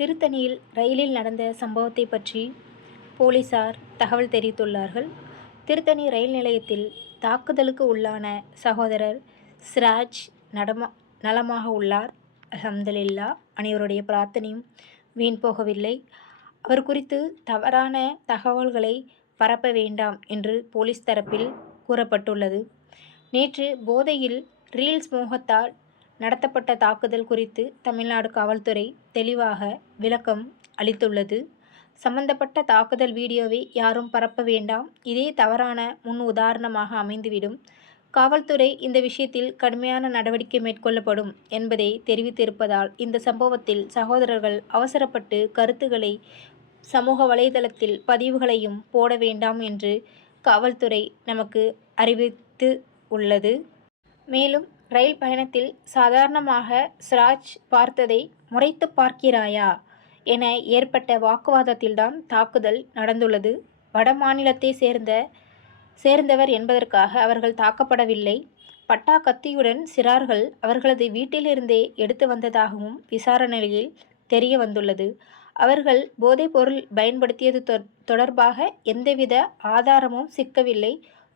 திருத்தணியில் ரயிலில் நடந்த சம்பவத்தை பற்றி போலீசார் தகவல் தெரிவித்துள்ளார்கள். திருத்தணி ரயில் நிலையத்தில் தாக்குதலுக்கு உள்ளான சகோதரர் சிராஜ் நலமாக உள்ளார். அல்ஹம்துலில்லாஹ். அனைவருடைய பிரார்த்தனையும் வீண் போகவில்லை. அவர் குறித்து தவறான தகவல்களை பரப்ப வேண்டாம் என்று போலீஸ் தரப்பில் கூறப்பட்டுள்ளது. நேற்று போதையில் ரீல்ஸ் மோகத்தால் நடத்தப்பட்ட தாக்குதல் குறித்து தமிழ்நாடு காவல்துறை தெளிவாக விளக்கம் அளித்துள்ளது. சம்பந்தப்பட்ட தாக்குதல் வீடியோவை யாரும் பரப்ப வேண்டாம். இதே தவறான முன் உதாரணமாக அமைந்துவிடும். காவல்துறை இந்த விஷயத்தில் கடுமையான நடவடிக்கை மேற்கொள்ளப்படும் என்பதை தெரிவித்திருப்பதால் இந்த சம்பவத்தில் சகோதரர்கள் அவசரப்பட்டு கருத்துக்களை சமூக வலைதளத்தில் பதிவுகளையும் போட வேண்டாம் என்று காவல்துறை நமக்கு அறிவித்து உள்ளது. மேலும் ரயில் பயணத்தில் சாதாரணமாக சிராஜ் பார்த்ததை முறைத்து பார்க்கிறாயா என ஏற்பட்ட வாக்குவாதத்தில்தான் தாக்குதல் நடந்துள்ளது. வட மாநிலத்தை சேர்ந்தவர் என்பதற்காக அவர்கள் தாக்கப்படவில்லை. பட்டா கத்தியுடன் சிறார்கள் அவர்களது வீட்டிலிருந்தே எடுத்து வந்ததாகவும் விசாரணையில் தெரிய வந்துள்ளது. அவர்கள் போதைப்பொருள் பயன்படுத்தியது தொடர்பாக எந்தவித ஆதாரமும் சிக்கவில்லை.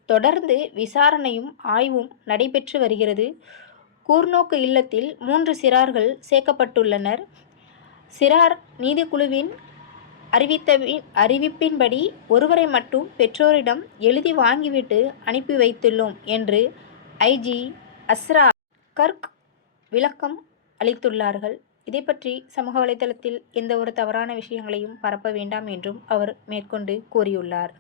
தொடர்ந்து விசாரணையும் ஆய்வும் நடைபெற்று வருகிறது. கூர்நோக்கு இல்லத்தில் 3 சிறார்கள் சேர்க்கப்பட்டுள்ளனர். சிறார் நீதிக்குழுவின் அறிவிப்பின்படி ஒருவரை மட்டும் பெற்றோரிடம் எழுதி வாங்கிவிட்டு அனுப்பி வைத்துள்ளோம் என்று ஐஜி அஸ்ரா கர்க் விளக்கம் அளித்துள்ளார்கள். இதை பற்றி சமூக வலைதளத்தில் எந்த ஒரு தவறான விஷயங்களையும் பரப்ப வேண்டாம் என்றும் அவர் மேற்கொண்டு கூறியுள்ளார்.